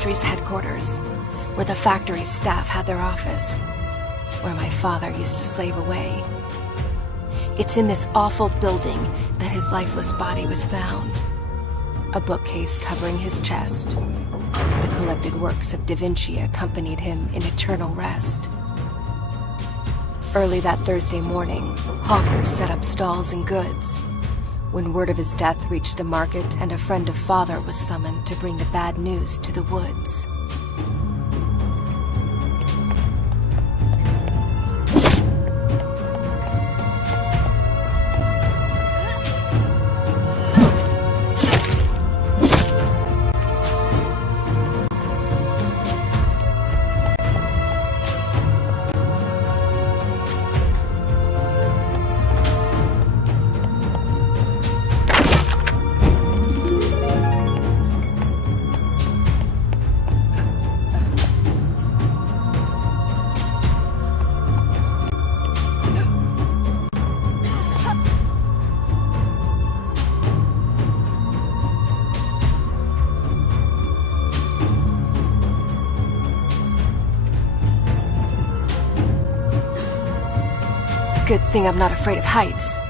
industry's headquarters, where the factory's staff had their office, where my father used to slave away. It's in this awful building that his lifeless body was found. A bookcase covering his chest. The collected works of Da Vinci accompanied him in eternal rest. Early that Thursday morning, hawkers set up stalls and goods. When word of his death reached the market and a friend of father was summoned to bring the bad news to the woods. Good thing I'm not afraid of heights.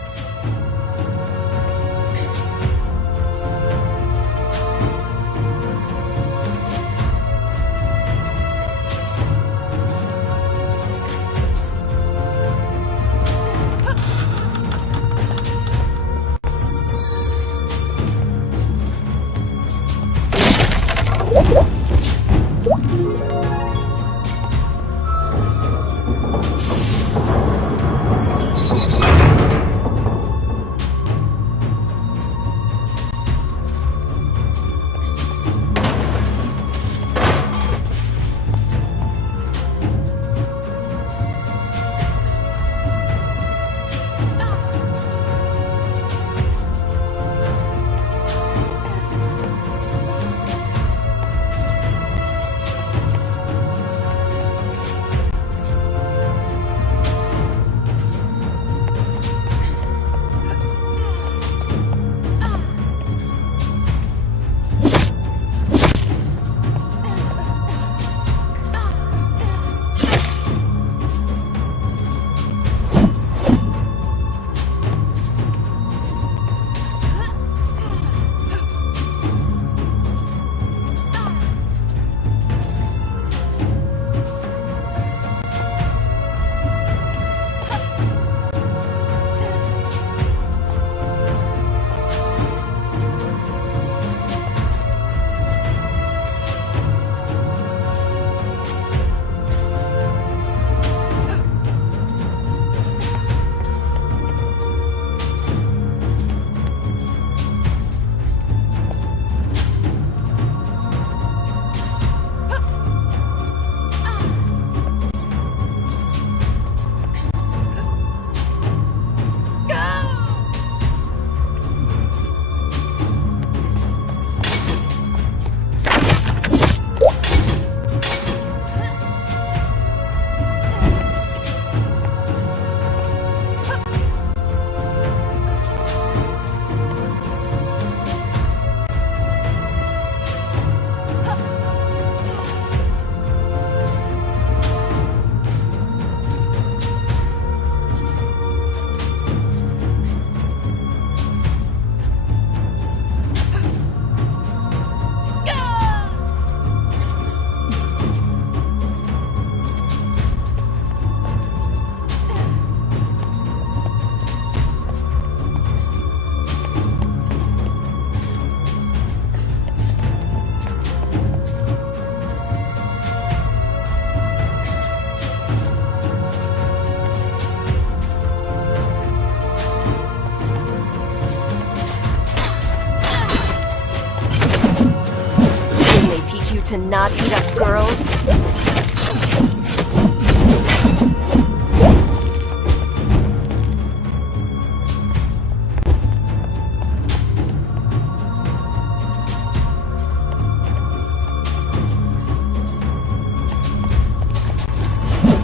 To not beat up girls?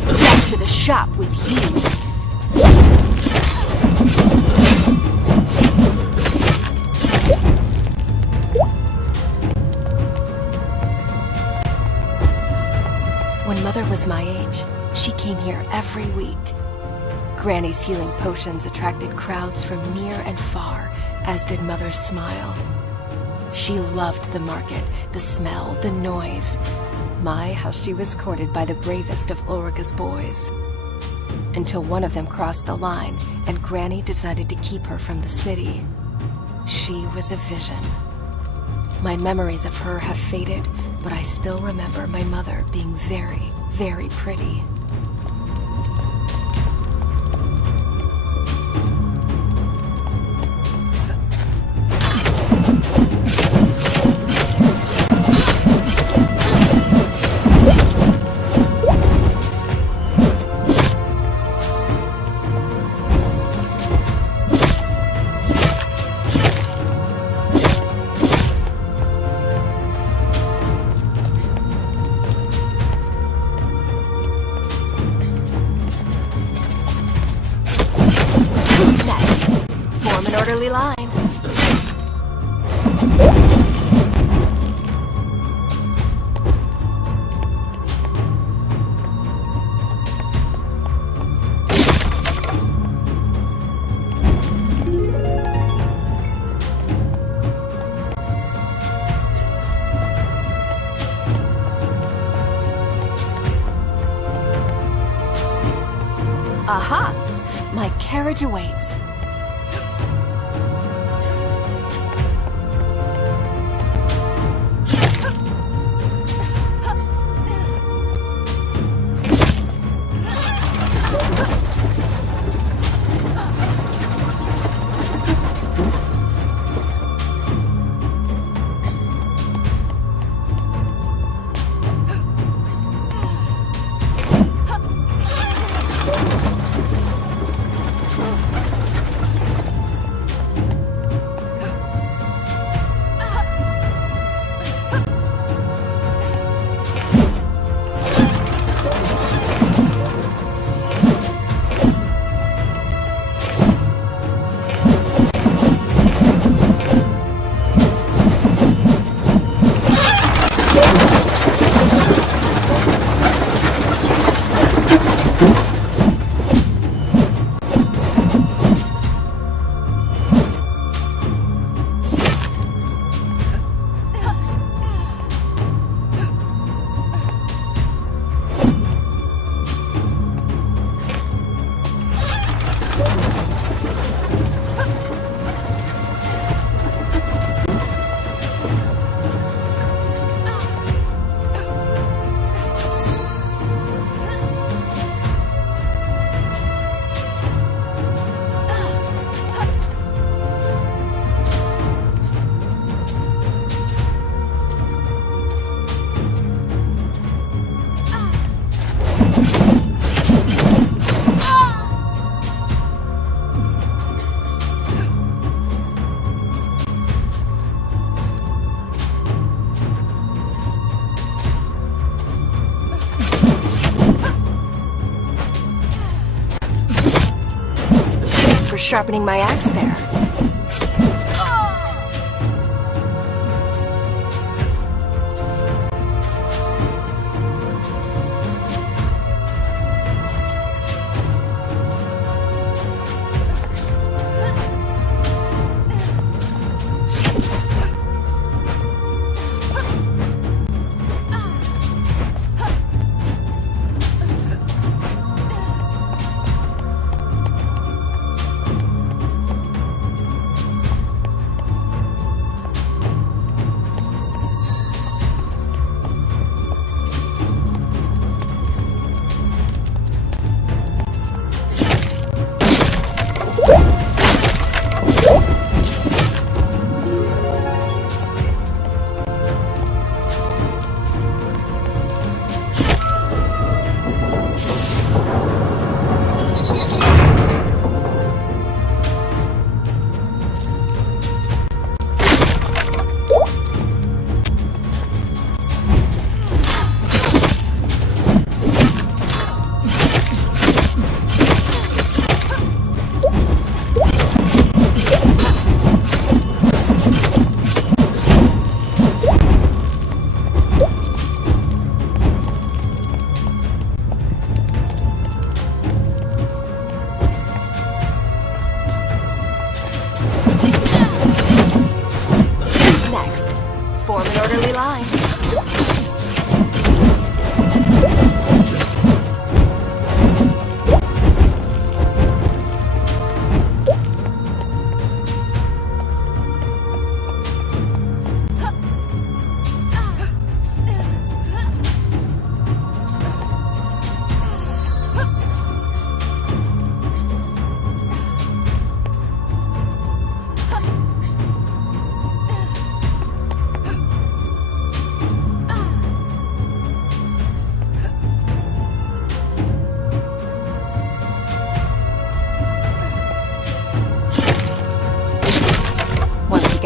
Back to the shop with you. When Mother was my age, she came here every week. Granny's healing potions attracted crowds from near and far, as did Mother's smile. She loved the market, the smell, the noise. My, how she was courted by the bravest of Ulrika's boys. Until one of them crossed the line, and Granny decided to keep her from the city. She was a vision. My memories of her have faded, but I still remember my mother being very, very pretty. Orderly line. Aha! My carriage awaits. Sharpening my axe there.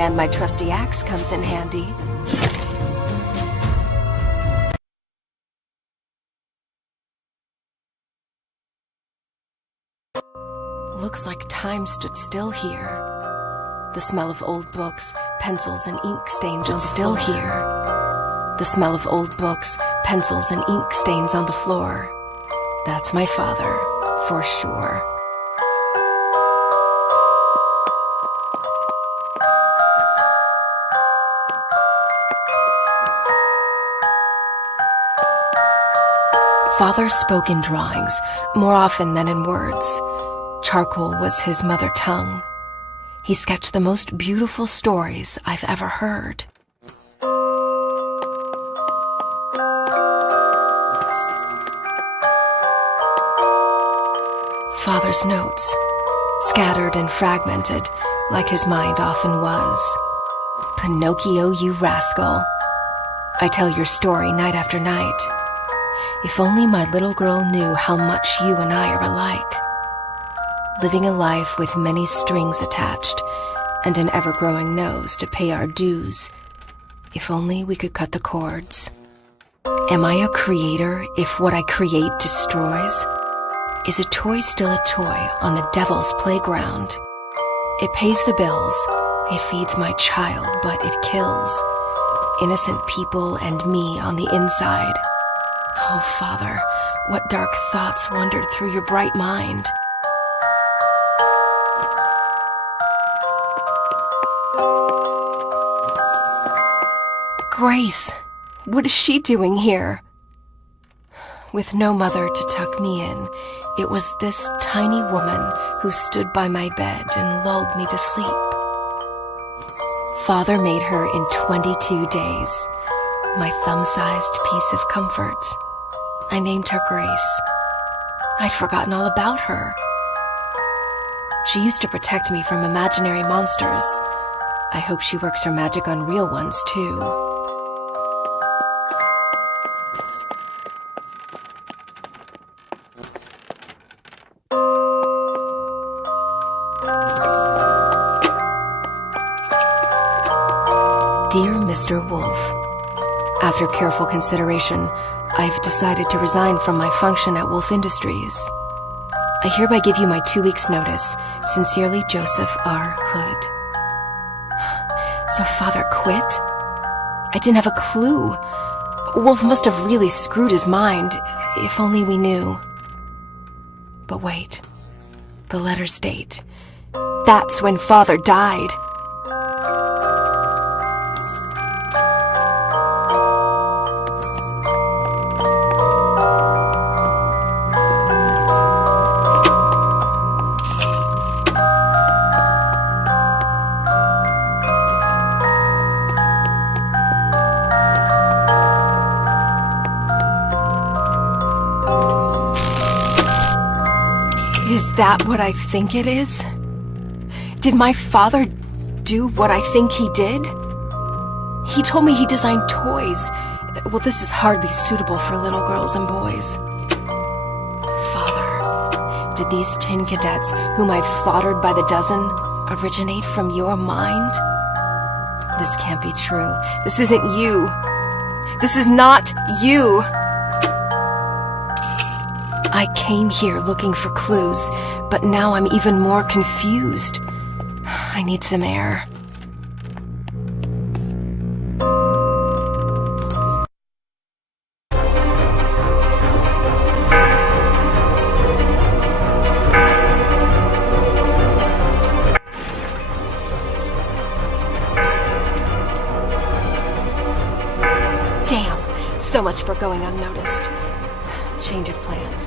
and my trusty axe comes in handy. Looks like time stood still here. The smell of old books, pencils, and ink stains on still here. The smell of old books, pencils, and ink stains on the floor. That's my father, for sure. Father spoke in drawings, more often than in words. Charcoal was his mother tongue. He sketched the most beautiful stories I've ever heard. Father's notes, scattered and fragmented, like his mind often was. Pinocchio, you rascal. I tell your story night after night. If only my little girl knew how much you and I are alike. Living a life with many strings attached, and an ever-growing nose to pay our dues. If only we could cut the cords. Am I a creator if what I create destroys? Is a toy still a toy on the devil's playground? It pays the bills, it feeds my child, but it kills innocent people and me on the inside. Oh, Father, what dark thoughts wandered through your bright mind? Grace, what is she doing here? With no mother to tuck me in, it was this tiny woman who stood by my bed and lulled me to sleep. Father made her in 22 days, my thumb-sized piece of comfort. I named her Grace. I'd forgotten all about her. She used to protect me from imaginary monsters. I hope she works her magic on real ones, too. Dear Mr. Woolfe, after careful consideration, I've decided to resign from my function at Woolfe Industries. I hereby give you my 2 weeks' notice. Sincerely, Joseph R. Hood. So Father quit? I didn't have a clue. Woolfe must have really screwed his mind, if only we knew. But wait, the letter's date. That's when Father died. Is that what I think it is? Did my father do what I think he did? He told me he designed toys. Well, this is hardly suitable for little girls and boys. Father, did these tin cadets, whom I've slaughtered by the dozen, originate from your mind? This can't be true. This isn't you. This is not you. I came here looking for clues, but now I'm even more confused. I need some air. Damn, so much for going unnoticed. Change of plan.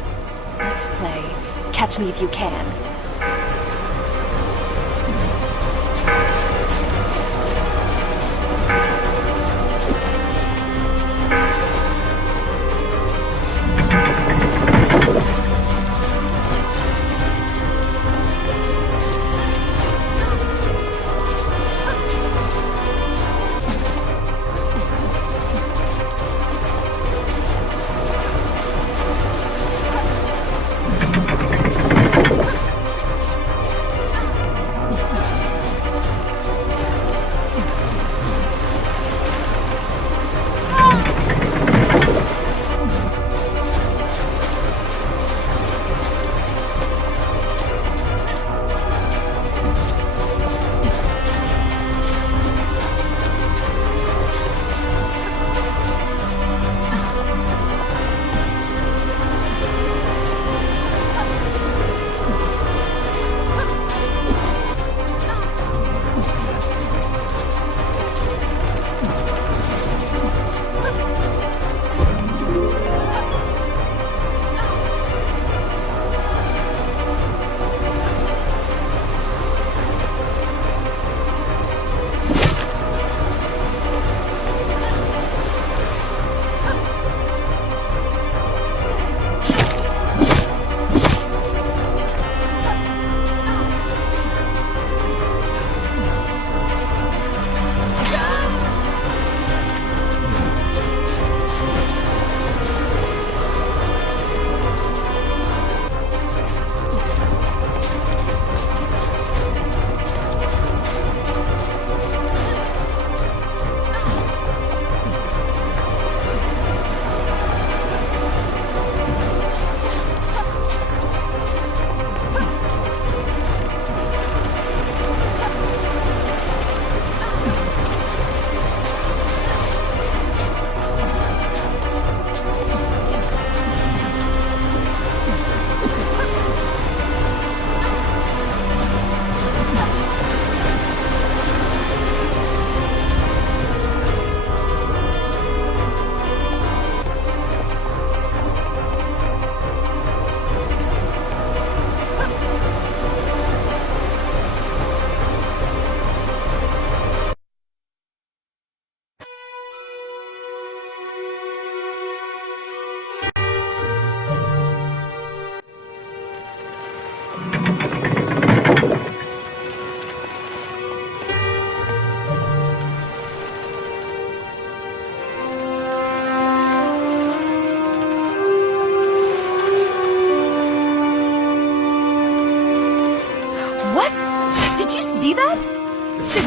Let's play Catch Me If You Can.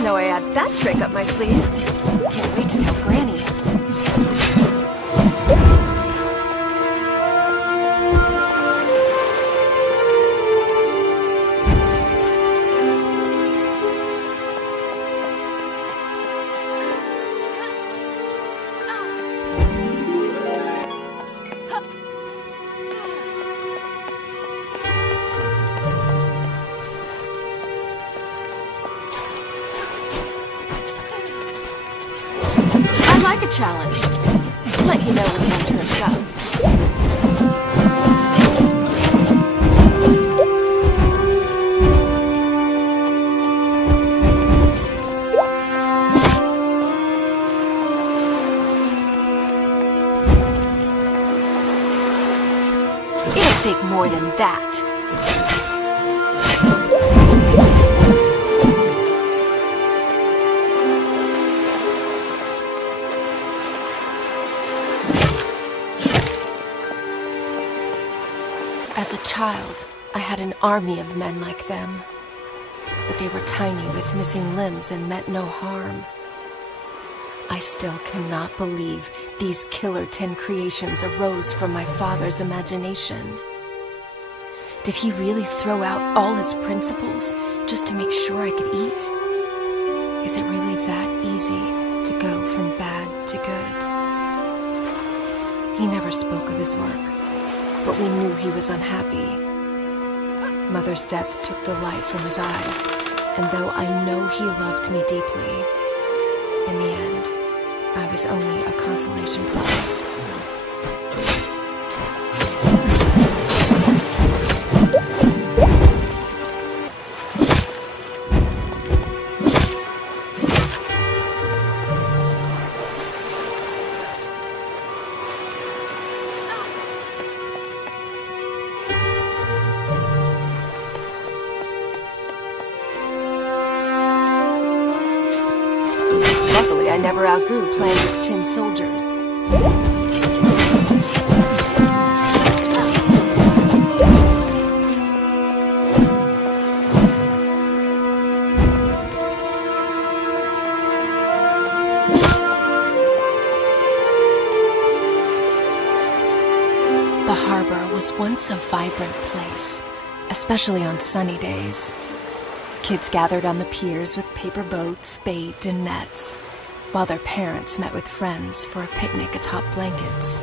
know I had that trick up my sleeve. Can't wait to tell Granny. I like a challenge. Let you know when one turns up. It'll take more than that. As a child, I had an army of men like them. But they were tiny with missing limbs and meant no harm. I still cannot believe these Killer 10 creations arose from my father's imagination. Did he really throw out all his principles just to make sure I could eat? Is it really that easy to go from bad to good? He never spoke of his work, but we knew he was unhappy. Mother's death took the light from his eyes, and though I know he loved me deeply, in the end, I was only a consolation prize. Luckily, I never outgrew playing with tin soldiers. The harbor was once a vibrant place, especially on sunny days. Kids gathered on the piers with paper boats, bait, and nets, while their parents met with friends for a picnic atop blankets.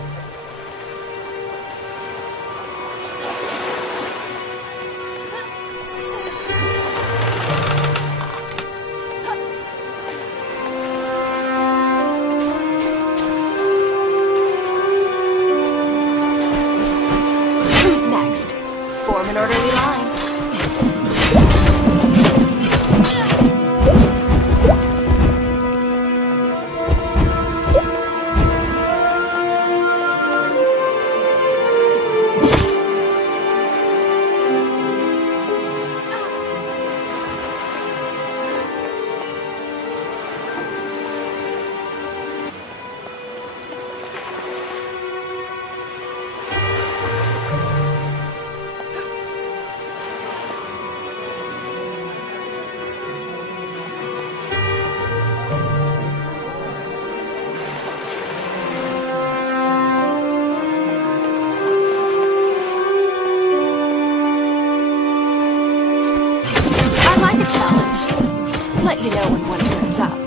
Who's next? Form an orderly line. A challenge. Let you know when one turns up.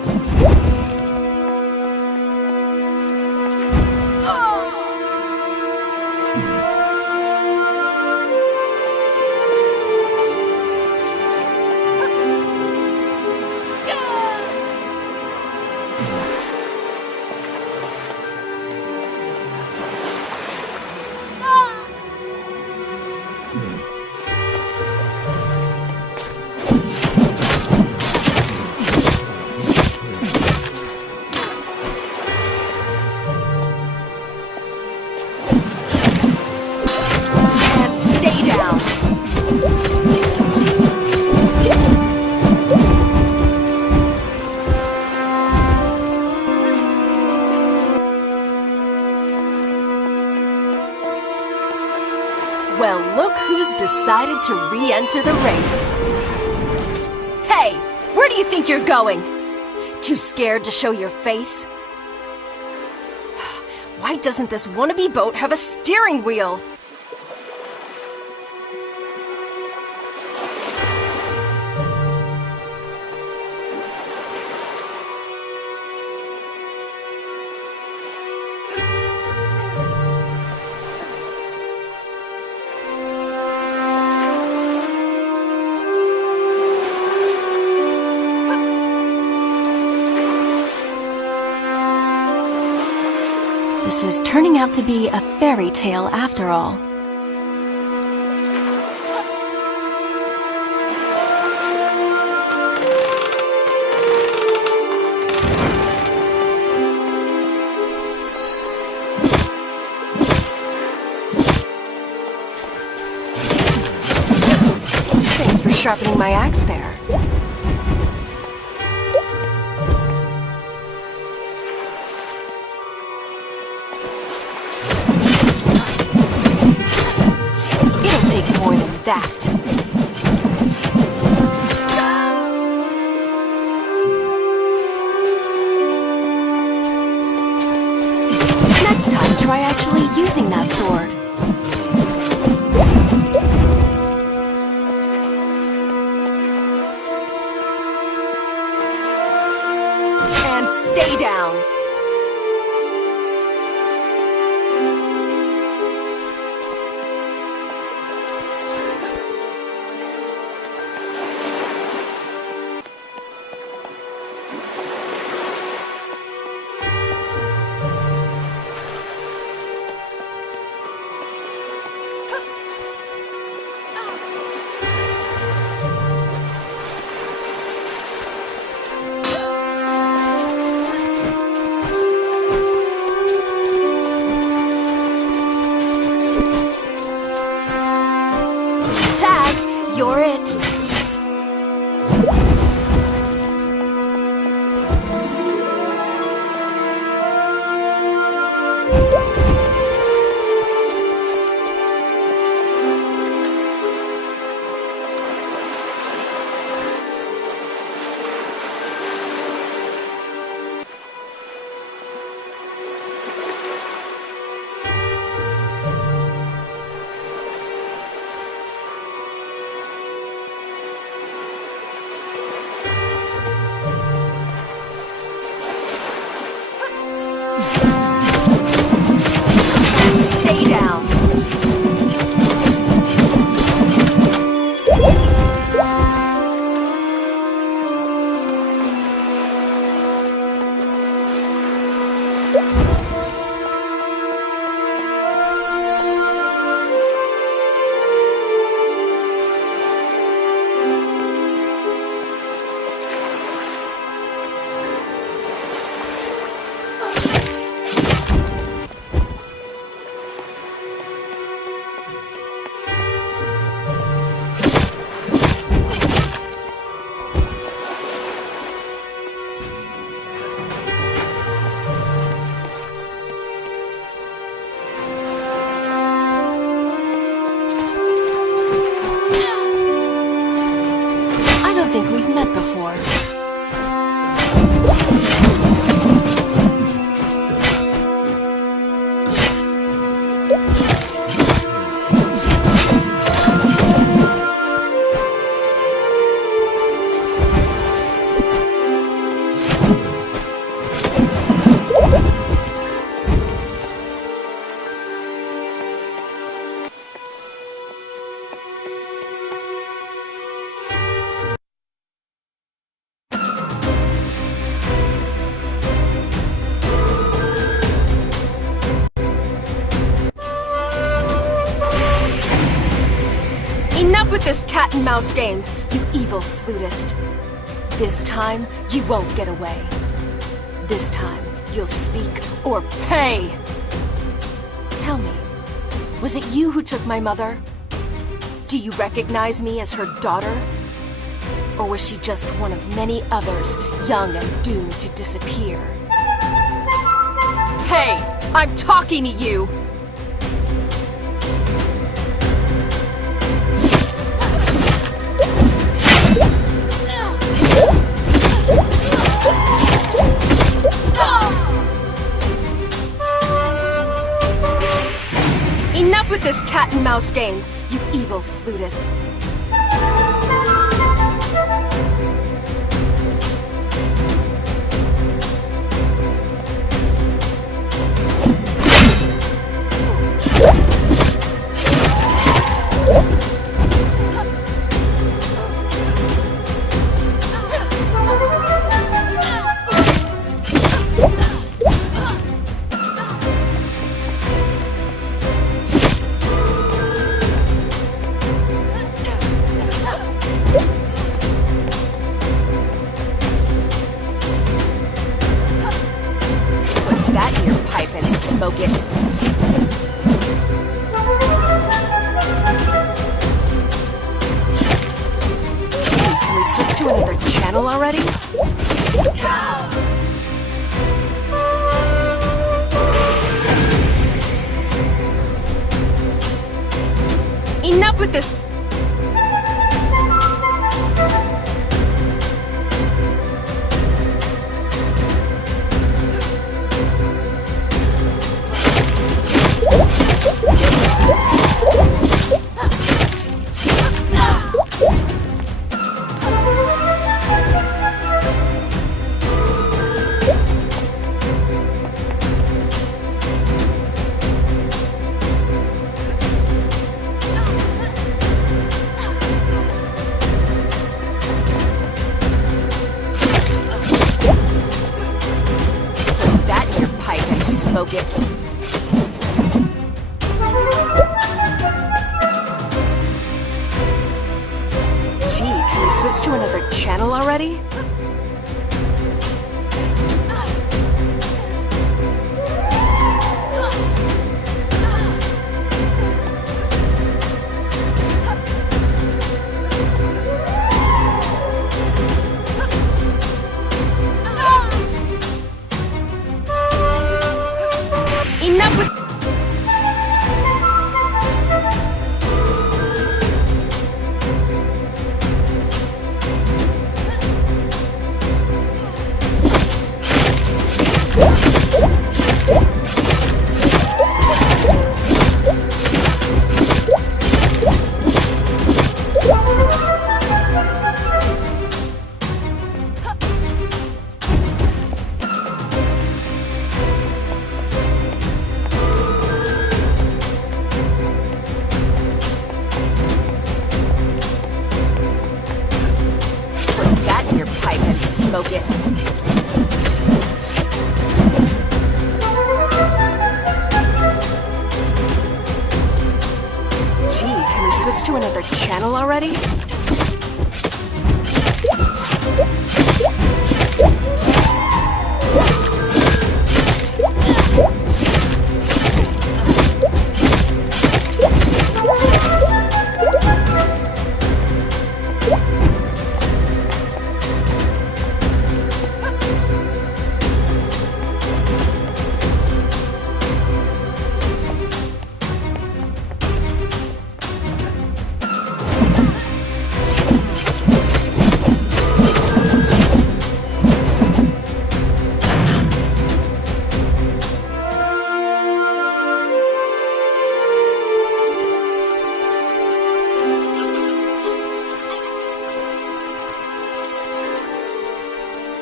Well, look who's decided to re-enter the race. Hey, where do do you think you're going? Too scared to show your face? Why doesn't this wannabe boat have a steering wheel? This is turning out to be a fairy tale after all. Thanks for sharpening my axe there. That. Next time, try actually using that sword. And stay down. You're it. Stay down. Think we've met before. Enough with this cat and mouse game, you evil flutist. This time, you won't get away. This time, you'll speak or pay. Tell me, was it you who took my mother? Do you recognize me as her daughter? Or was she just one of many others, young and doomed to disappear? Hey, I'm talking to you! Enough with this cat and mouse game, you evil flutist. Smoke it. Gee, can we switch to another channel already? Enough with this. Smoke it. Gee, can we switch to another channel already? Enough with... Smoke it. Gee, can we switch to another channel already?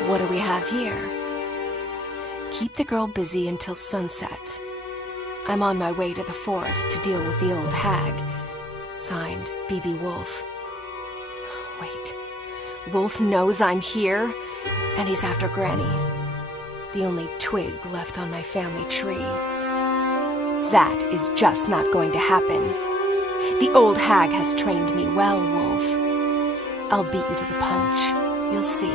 What do we have here? Keep the girl busy until sunset. I'm on my way to the forest to deal with the old hag. Signed, B.B. Woolfe. Wait. Woolfe knows I'm here, and he's after Granny. The only twig left on my family tree. That is just not going to happen. The old hag has trained me well, Woolfe. I'll beat you to the punch. You'll see.